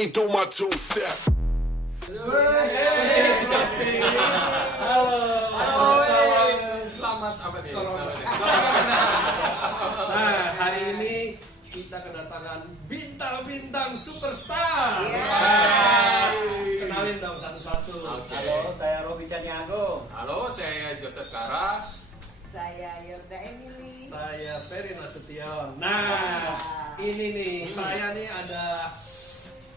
me do my two-step. Selamat apa nih? Nah, hari ini kita kedatangan bintang-bintang superstar. Kenalin dong satu-satu. Halo, saya Robi Caniago. Halo, saya Joseph Kara. Saya Yorda Emily. Saya Ferry Nasution. Nah, ini nih, saya nih ada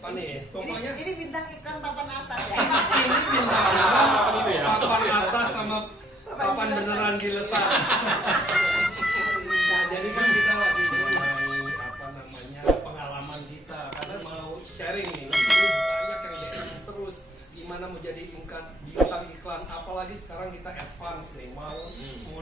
apa nih? Pokoknya Ini bintang iklan papan atas ya. ini bintang papan atas sama papan beneran gilesan. Nah, jadi kan kita lagi mulai apa namanya pengalaman kita karena mau sharing nih. Banyak yang DM terus gimana mau jadi bintang iklan, apalagi sekarang kita advance nih mau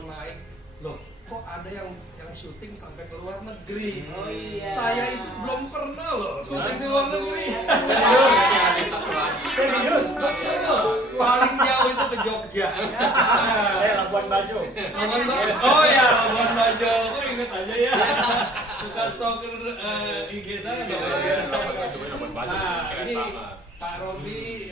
naik. Loh, kok ada yang syuting sampai ke luar negeri? Oh iya. Saya itu belum pernah loh syuting di luar negeri. Ada satu lagi. Serius? Paling jauh itu ke Jogja. Labuan Bajo. Oh ya, Labuan Bajo. Oh, inget aja ya. Suka stalker IG saya dong. Nah, ini Pak Robi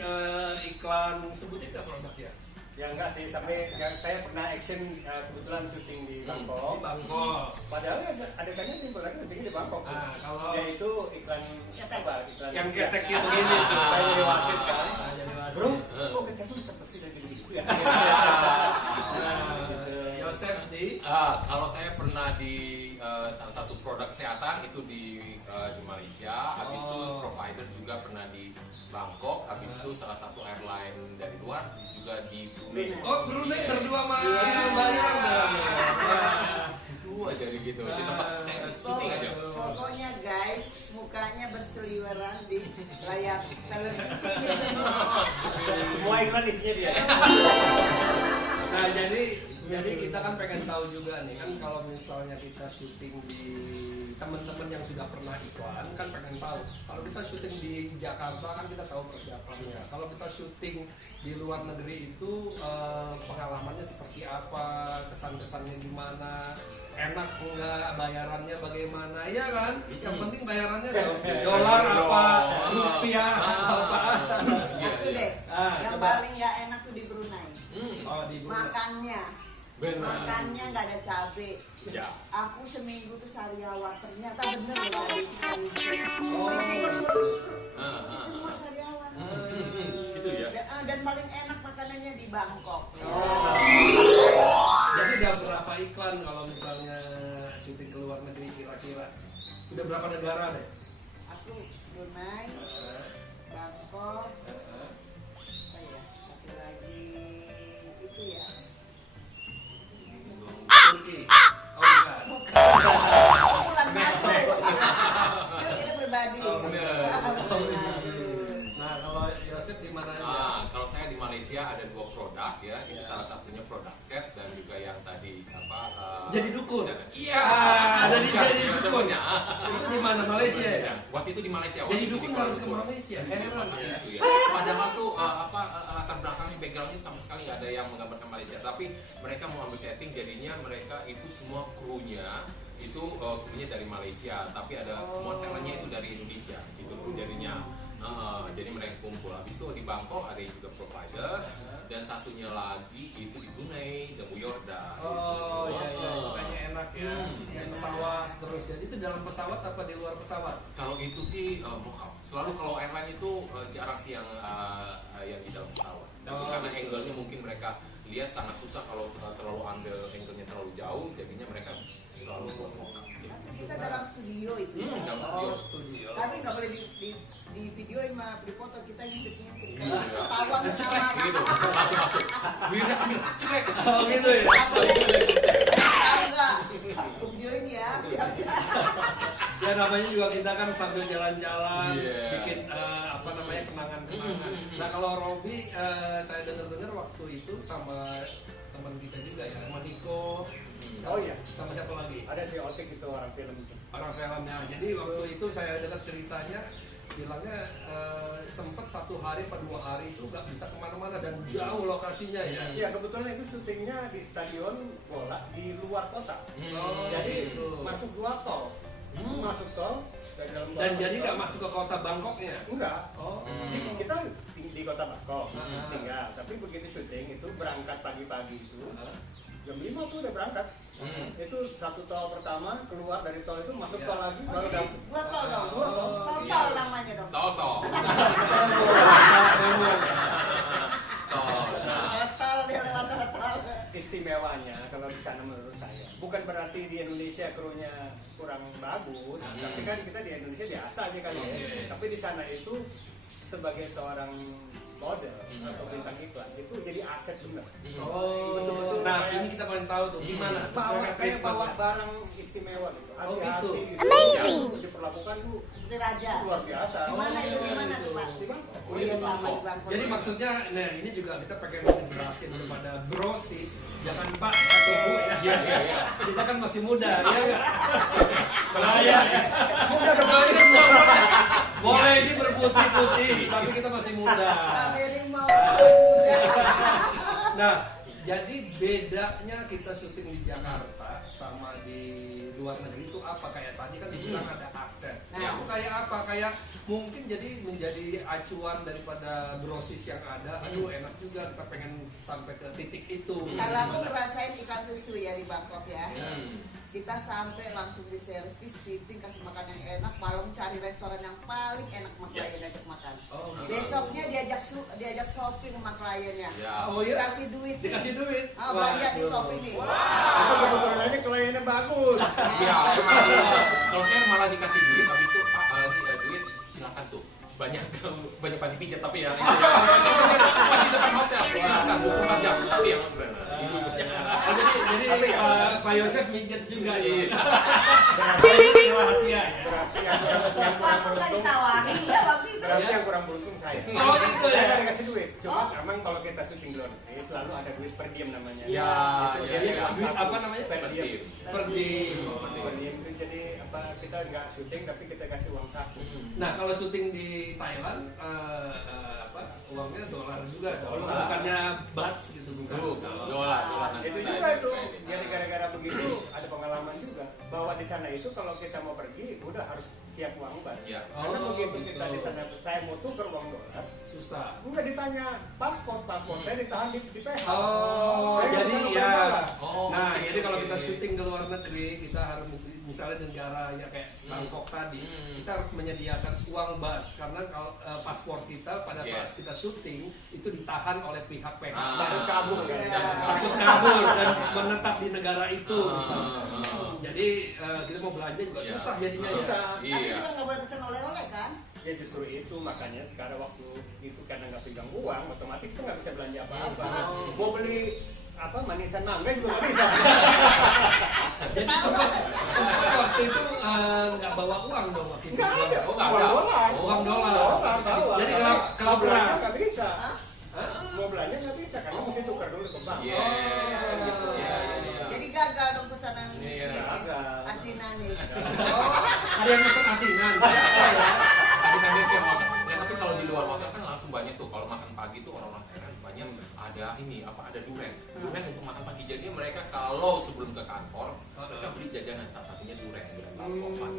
iklan sebutin nggak produknya? Ya enggak sih, tapi saya pernah action kebetulan syuting di Bangkok. Bangkok. Padahal adegannya simpel lagi, syutingnya di Bangkok. Nah, kalau Yaitu iklan apa? Iklan yang ketek gitu gini. Saya jadi wasit kan. Jadi wasit. Bro, kok keteknya seperti dari gitu ya? Yosef di Kalau saya pernah di salah satu produk kesehatan itu di Malaysia, habis itu provider juga pernah di Bangkok, habis itu salah satu airline dari luar juga di Brunei. Oh, Brunei berdua sama bayar dong. Itu aja gitu, di tempat saya syuting aja. Pokoknya guys, mukanya berseliweran di layar televisi ini semua. Semua iklan isinya dia. Nah, jadi kita kan pengen tahu juga nih kan kalau misalnya kita syuting di teman-teman yang sudah pernah iklan kan pengen tahu. Kalau kita syuting di Jakarta kan kita tahu persiapannya. Kalau kita syuting di luar negeri itu pengalamannya seperti apa, kesan-kesannya gimana, enak enggak, bayarannya bagaimana, ya kan? Yang penting bayarannya dolar apa, rupiah apa. Satu deh, yang coba. paling nggak enak tuh di Brunei. Oh, di Brunei. Makannya nggak ada cabai. Ya. Aku seminggu tuh sariawan, ternyata bener loh tadi. Oh. Di sini di semua sariawan. Itu ya. Dan paling enak makanannya di Bangkok. Jadi udah berapa iklan kalau misalnya syuting ke luar negeri kira-kira? Udah berapa negara deh? Aku Brunei, Bangkok, apa ya? Satu lagi itu ya. Turki. Oh bukan. Bulan masuk. Itu kita pribadi. Oh, bener. Nah kalau Yosef di mana aja? Kalau saya di Malaysia ada 2 produk ya, itu salah satunya produk set dan juga yang tadi apa? Jadi dukun. Iya. Ada di jadi dukun. Temennya. Itu di mana Malaysia ya? Waktu itu di Malaysia. Jadi waktu itu dukun di Kuala harus ke Lumpur. Malaysia. Heran ya. Itu ya. Padahal tuh latar belakangnya backgroundnya sama sekali nggak ada yang menggambarkan Malaysia, tapi mereka mau ambil setting jadinya mereka itu semua krunya itu krunya dari Malaysia, tapi ada semua talentnya itu dari Indonesia gitu loh jadinya. Jadi mereka kumpul. Habis itu di Bangkok ada juga provider dan satunya lagi itu di Brunei, The Yorda. Oh iya iya, makanya enak ya. Naik pesawat terus ya. Itu dalam pesawat apa di luar pesawat? Kalau itu sih selalu kalau airline itu jarang sih yang di dalam pesawat. Tapi karena angle-nya mungkin mereka lihat sangat susah kalau terlalu ambil angle-nya terlalu jauh, jadinya mereka selalu buat mock-up. Kita dalam studio itu. Dalam Oh, studio. studio. Tapi nggak boleh di video sama di foto kita ngintip-ngintip. Iya. Ketawa bersama. Gitu, langsung masuk. Wira ambil, cekrek. Oh gitu ya. Tahu nggak? Aku videoin ya. Ya namanya juga kita kan sambil jalan-jalan, Iya. bikin apa namanya kenangan-kenangan. Nah kalau Robi, saya dengar-dengar waktu itu sama teman kita juga ya, sama Niko. Oh iya. Sama siapa lagi? Ada si Otik itu orang film itu. Orang filmnya. Jadi waktu itu saya dengar ceritanya, bilangnya sempat 1 hari atau 2 hari itu nggak bisa kemana-mana dan jauh lokasinya ya. Iya, kebetulan itu syutingnya di stadion bola di luar kota. Oh, Jadi gitu. masuk 2 tol. masuk tol dari dalam tol. Dan jadi nggak masuk ke kota Bangkoknya? Enggak. Oh. Jadi kita di kota Bangkok Hmm. tinggal, tapi begitu syuting itu berangkat pagi-pagi itu jam 5 tuh udah berangkat. Itu satu tol pertama keluar dari tol itu masuk Iya. tol lagi baru Jadi dapat. dua tol dong. Dua tol. Tol namanya dong. Tol. Tol dia lewat tol. Istimewanya kalau di sana menurut saya bukan berarti di Indonesia krunya kurang bagus, tapi kan kita di Indonesia biasa aja kan ya. Tapi di sana itu sebagai seorang model atau bintang iklan itu jadi aset benar. Oh. Betul-betul Nah, kayak- ini kita pengen tahu tuh gimana? Kayak bawa barang istimewa gitu. Oh, Hati-hati gitu. Amazing. Diperlakukan tuh Seperti raja. luar biasa. Gimana itu gimana tuh Pak? Di Bangkok. Oh iya sama di Bangkok. Jadi maksudnya, nah ini juga kita pengen menjelasin kepada brosis, jangan Pak atau Bu ya. Iya. Kita kan masih muda, ya nggak? Bahaya ya. Boleh ini berputih-putih, tapi kita masih muda. Kamering mau. Nah, jadi bedanya kita syuting di Jakarta sama di luar negeri itu apa? Kayak tadi kan dibilang ada aset. Nah. Itu kayak apa? Kayak mungkin jadi menjadi acuan daripada brosis yang ada. Aduh enak juga, kita pengen sampai ke titik itu. Kalau aku ngerasain ikan susu ya di Bangkok ya. Kita sampai langsung di servis, fitting, kasih makan yang enak, malam cari restoran yang paling enak sama klien ajak makan. Oh, gitu. Besoknya diajak shopping sama kliennya. Ya. Oh iya? Dikasih duit nih. Dikasih duit. Oh, belanja di shopping nih. Itu kebetulan aja kliennya bagus. Iya. Kalau saya malah dikasih duit, habis itu Pak duit silakan tuh. Banyak panti pijat tapi ya. Masih depan hotel. Silakan 24 jam tapi yang benar. Jadi Pak Yosef mijet juga Iya. ya. Berarti rahasia ya. Berarti yang kurang Pak kan beruntung. ditawarin ya waktu itu. Berarti yang kurang beruntung saya. Oh gitu Saya ya. nggak dikasih duit. Cuma emang kalau kita syuting di luar negeri selalu ada duit per diem namanya. Ya, Itu ya, dia ya. bilang Duit satu apa namanya? Per diem. Pergi. Per diem itu jadi apa? Kita nggak syuting tapi kita kasih uang saku. Nah kalau syuting di Thailand uangnya dolar juga dong. Dolar. Bukannya baht gitu bukan. Dolar. Itu juga itu. Jadi gara-gara begitu ada pengalaman juga bahwa di sana itu kalau kita mau pergi udah harus siap uang bar. Ya. Karena Oh, begitu gitu. kita di sana saya mau tukar uang dolar, Susah. enggak ditanya paspor saya ditahan di PH. Oh, Saya nggak jadi bisa ya. berdolar. Oh, Nah, oke, jadi kalau oke. kita syuting ke luar negeri, kita harus misalnya negara ya kayak Bangkok tadi, kita harus menyediakan uang baht karena kalau paspor kita pada saat Yes. kita syuting itu ditahan oleh pihak PH Baru kabur kan. takut kabur dan menetap di negara itu misalnya. Ah. Jadi kita mau belanja juga Iya. susah jadinya ya. Susah. Tapi Iya. juga nggak boleh pesen oleh-oleh kan? Ya justru itu makanya sekarang waktu itu karena nggak pegang uang, otomatis itu nggak bisa belanja apa-apa. Mau beli apa manisan mangga juga nggak bisa. Jadi sempat waktu itu nggak bawa uang dong waktu itu. Nggak ada. Oh, nggak Uang ada. dolar. Oh, uang dolar. Dolar, bawa. Jadi Karena kalau mau belanja perang. nggak bisa. Hah? Mau belanja nggak bisa karena mesti tukar dulu ke bank. Iya. Gitu. Iya. Jadi gagal dong pesanan Iya. Gagal. asinan nih. Ada yang pesen asinan. Asinan itu yang makan. Ya tapi kalau di luar hotel kan langsung banyak tuh. Kalau makan pagi tuh orang-orang Thailand banyak ada ada durian. Durian untuk makan pagi. Jadi mereka kalau sebelum ke kantor mereka beli jajanan salah satunya durian. Alfamart.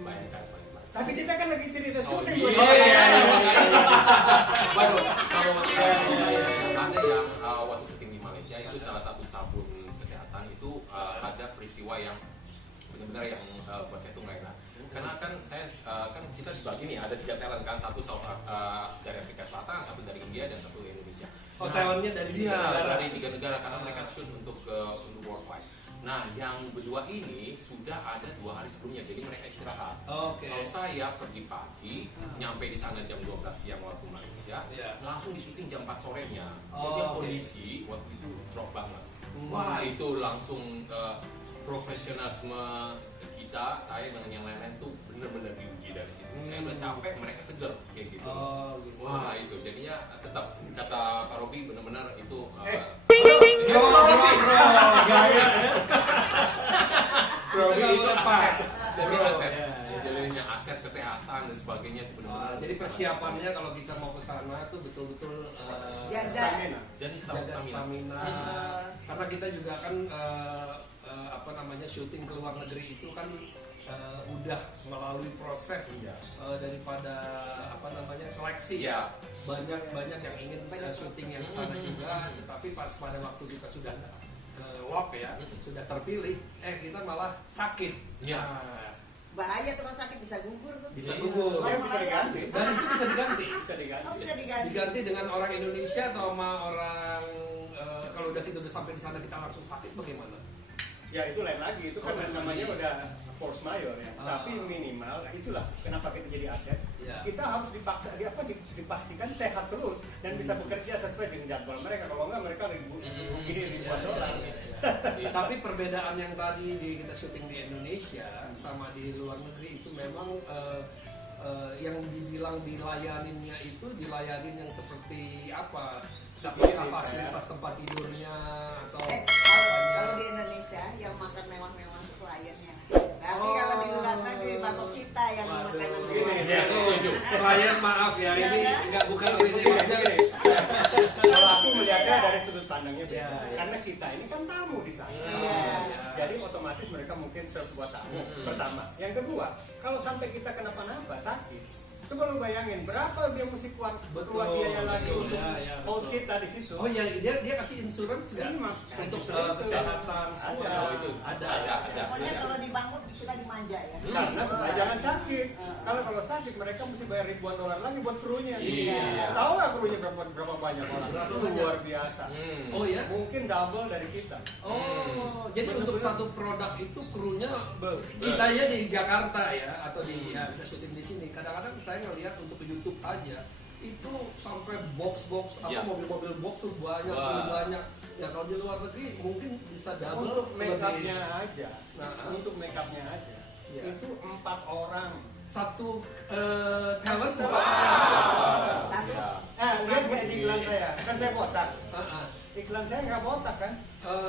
Bayangkan. Tapi kita kan lagi cerita Oh syuting. iya, buat iya, apa? Baru kalau waktu ada yang waktu syuting di Malaysia itu salah satu sabun kesehatan itu ada peristiwa yang benar-benar yang buat saya tuh nggak enak. Karena kan saya kan kita dibagi nih ada 3 talent kan, satu dari Afrika Selatan, satu dari India dan satu Indonesia. Oh, talentnya dari Iya, 3 negara. dari 3 negara karena mereka shoot untuk worldwide. Nah, yang berdua ini sudah ada 2 hari sebelumnya, jadi mereka istirahat. Oke. Kalau saya pergi pagi, nyampe di sana jam 12 siang waktu Malaysia, Iya. langsung di syuting jam 4 sorenya. Oh, Jadi oke. kondisi waktu itu drop banget. Wah, itu langsung profesionalisme kita, saya dengan yang lain-lain tuh bener-bener diuji dari situ. Saya udah capek, mereka seger kayak gitu. Oh, gitu. Wah, itu jadinya tetap kata Pak Robi bener-bener itu Bro, gaya ya. Bro, Itu itu apa? aset. Jadi Bro, aset. ya, ya. Jadinya aset kesehatan dan sebagainya itu benar-benar. Jadi persiapannya kalau kita mau ke sana tuh betul-betul Jaga. Jadi jaga stamina. Karena kita juga kan syuting ke luar negeri itu kan udah melalui proses Iya. daripada apa namanya seleksi Iya. banyak yang ingin syuting yang sana juga, tetapi pas pada waktu kita sudah ke lock ya, sudah terpilih, kita malah sakit. Iya. Nah, Bahaya tuh kalau sakit bisa gugur tuh. bisa Iya. gugur. Saya bisa diganti. Dan itu bisa diganti. Bisa diganti. Oh, bisa diganti. Diganti dengan orang Indonesia atau sama orang kalau udah kita udah sampai di sana kita langsung sakit bagaimana? Ya itu lain lagi, itu kan Oh, namanya iya. udah force majeure ya. Ah. Tapi minimal itulah kenapa kita jadi aset. Iya. Kita harus dipastikan sehat terus dan bisa bekerja sesuai dengan jadwal mereka. Kalau enggak mereka ribuan dolar. Iya. Tapi perbedaan yang tadi kita syuting di Indonesia sama di luar negeri itu memang yang dibilang dilayaninnya itu dilayanin yang seperti apa? Apakah fasilitas tempat tidurnya atau Kalau di Indonesia yang makan mewah-mewah itu kliennya. Tapi kalau di luar negeri Bangkok kita yang Waduh. makanan Gini, mewah. Yes, setuju. klien maaf ya ini nggak bukan ini maksudnya Kalau aku melihatnya dari sudut pandangnya beda. Iya, iya. Karena kita ini kan tamu di sana. Iya. Jadi otomatis mereka mungkin serve buat tamu. Pertama. Yang kedua, kalau sampai kita kenapa-napa sakit, coba lu bayangin berapa dia mesti keluar biaya lagi betul, untuk ya, hold betul. kita di situ. oh ya dia kasih insurance nggak Iya, Mas. untuk Itu. kesehatan semua Ada. Oh, itu ada. Pokoknya kalau di Bangkok kita dimanja ya. Karena supaya jangan sakit. Kalau sakit mereka mesti bayar ribuan dolar lagi buat krunya. Iya. Tahu nggak krunya berapa banyak orang? Berapa Itu banyak? luar biasa. oh ya Mungkin double dari kita. oh jadi Betul-betul. untuk satu produk itu krunya kita ya di Jakarta ya atau di ya, kita syuting di sini kadang-kadang saya ngelihat untuk YouTube aja itu sampai box Ya. mobil-mobil box tuh banyak Wah. banyak ya kalau di luar negeri mungkin bisa double Untuk make lebih. upnya aja. Nah, Untuk make upnya aja. Iya. Itu 4 orang. satu talent Satu. empat orang. Satu. Lihat nggak di iklan saya? Kan saya botak. Ah. Iklan saya nggak botak kan?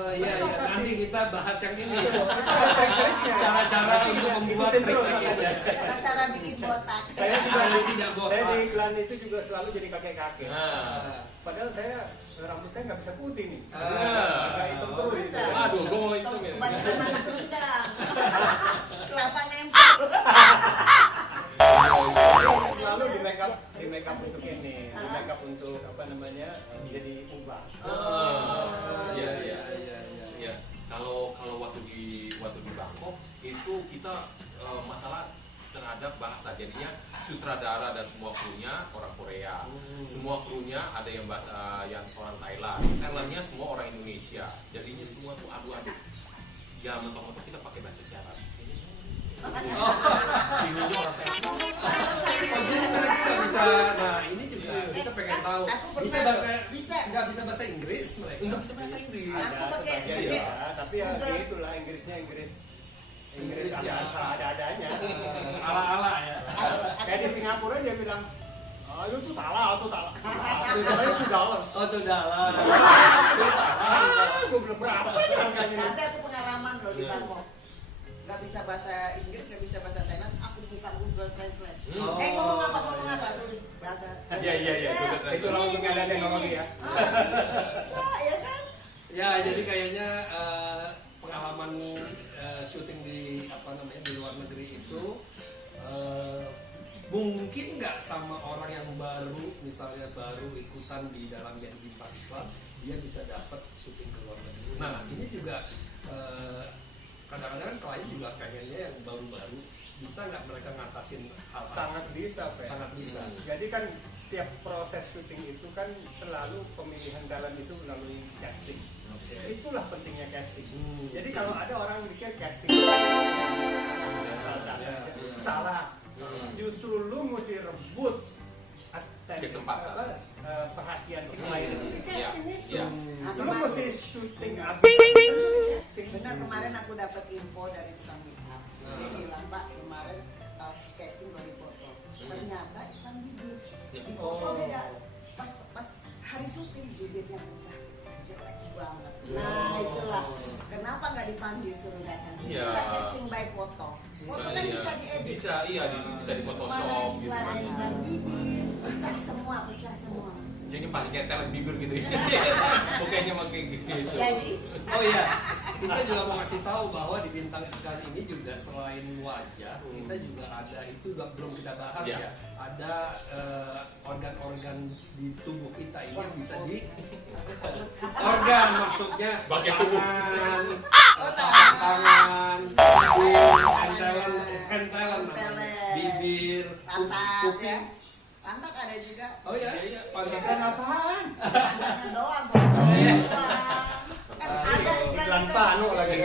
Iya nanti kita bahas yang ini ya. Cara-cara Cara-cara untuk membuat Ikutin terus trik gitu ya. Cara bikin botak. Saya juga Kalau tidak botak. Saya di iklan itu juga selalu jadi kakek-kakek. Nah. Padahal saya rambut saya nggak bisa putih nih. Ah. Agak hitam terus. Bisa. Aduh, gua mau itu ya. Kebanyakan masak rendang. Kelapa nempel. Selalu di make up untuk ini, di make up untuk apa namanya jadi ubah. Iya, iya. Iya. Ya, kalau waktu di Bangkok itu kita masalah terhadap bahasa, jadinya sutradara dan semua krunya orang Korea, semua krunya ada yang bahasa yang orang Thailand, talentnya semua orang Indonesia, jadinya semua tuh adu-adu. Ya mentok-mentok kita pakai bahasa isyarat. Ininya orang Thailand. Oh jadi mereka nggak bisa. Nah ini juga kita pengen tahu. Aku Bisa pernah bahasa bisa. nggak bisa bahasa Inggris mereka? Nggak bisa bahasa Inggris. Aku Ada pakai- sebagian pakai- ya, tapi ya Google. itulah Inggrisnya Inggris Inggris ya. ada-adanya. Ala-ala ya. Kayak di Singapura dia bilang, itu tuh talah. Saya itu dollars. Oh tuh dalam. Gue belum berapa nih harganya. Tapi aku pengalaman loh di Bangkok. Gak bisa bahasa Inggris, gak bisa bahasa Thailand, aku buka Google Translate. Oh. Ngomong apa, tulis bahasa. Iya, Google Translate. Itu langsung ada teknologi ya. Bisa, ya kan? Ya jadi kayaknya pengalaman syuting di di luar negeri itu mungkin nggak sama orang yang baru misalnya baru ikutan di dalam yang Bintang Club dia bisa dapat syuting ke luar negeri. Nah ini juga kadang-kadang klien juga pengennya yang baru-baru bisa nggak mereka ngatasin hal Sangat bisa, Pak. sangat bisa. Jadi kan setiap proses syuting itu kan selalu pemilihan talent itu melalui casting. Oke. Itulah pentingnya casting. Hmm. Jadi kalau ada orang mikir casting salah. Justru lu mesti rebut Kesempatan. perhatian si klien itu di casting itu. Iya. Lu mesti syuting abis casting. Benar, kemarin aku dapat info dari tukang makeup. Dia bilang, Pak, kemarin casting baru foto. Ternyata iklan bibir. Di foto beda. Pas hari syuting bibirnya pecah, jelek banget. Nah itulah kenapa nggak dipanggil suruh datang. Iya. Kita casting by foto. Foto kan Iya. bisa diedit. Bisa, iya bisa di Photoshop Kemarin gitu. iklan iklan bibir, pecah semua. Jadi pakai talent bibir gitu ya. Bukannya pakai gitu. Jadi Oh iya, kita juga mau kasih tahu bahwa di bintang iklan ini juga selain wajah, kita juga ada itu belum kita bahas Ya. ya. Ada organ-organ di tubuh kita ini yang bisa di organ maksudnya Bagian tubuh. tangan, Oh, tangan, entelan, Entelan. bibir, Pantat kuping. ya. Pantat ada juga. Oh ya, Iya, iya. pantat. Ikan apaan? Pantatnya doang. Kan ada Iklan panu lagi.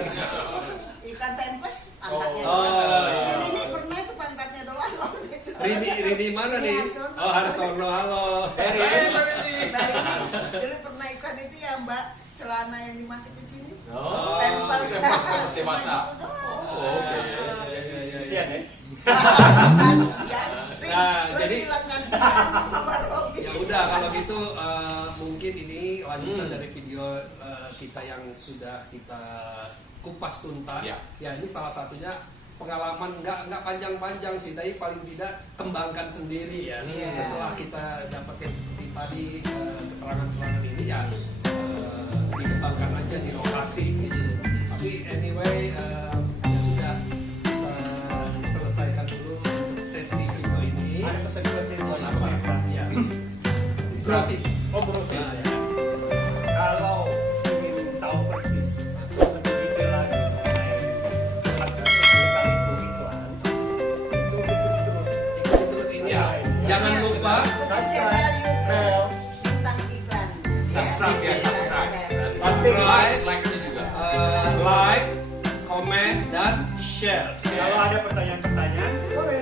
Ikan tempes pantatnya Oh. doang. Oh. Si Rini pernah itu pantatnya doang loh. Rini mana nih? Harsono. Oh Harsono, halo. Mbak Rini dulu pernah iklan itu ya Mbak, celana yang dimasukin sini. Oh, Pampers. pampers dewasa. Itu doang. Oh, oke. Kasian ya. Nah, Lo jadi- bilang kasihan sama Robi. Ya udah kalau gitu mungkin ini lanjutan dari video kita yang sudah kita kupas tuntas. Ya. Ya ini salah satunya pengalaman nggak panjang-panjang sih, tapi paling tidak kembangkan sendiri ya. Iya. Setelah kita dapatkan seperti tadi keterangan-keterangan ini ya dikembangkan aja di lokasi. Gitu. Tapi anyway ya sudah selesaikan dulu untuk sesi video ini. Ada pesan-pesan buat Apa? pemirsa. Ya. Brosis. Oh, brosis. Nah, Ya. Kalau ingin tahu persis lebih detail lagi mengenai sekali itu iklan, itu ikuti terus. Ikuti terus ini ya. Jangan lupa Ikuti channel YouTube bintang iklan. Subscribe ya, subscribe. Subscribe. Like-nya juga. like, comment, dan share. Kalau ada pertanyaan-pertanyaan, boleh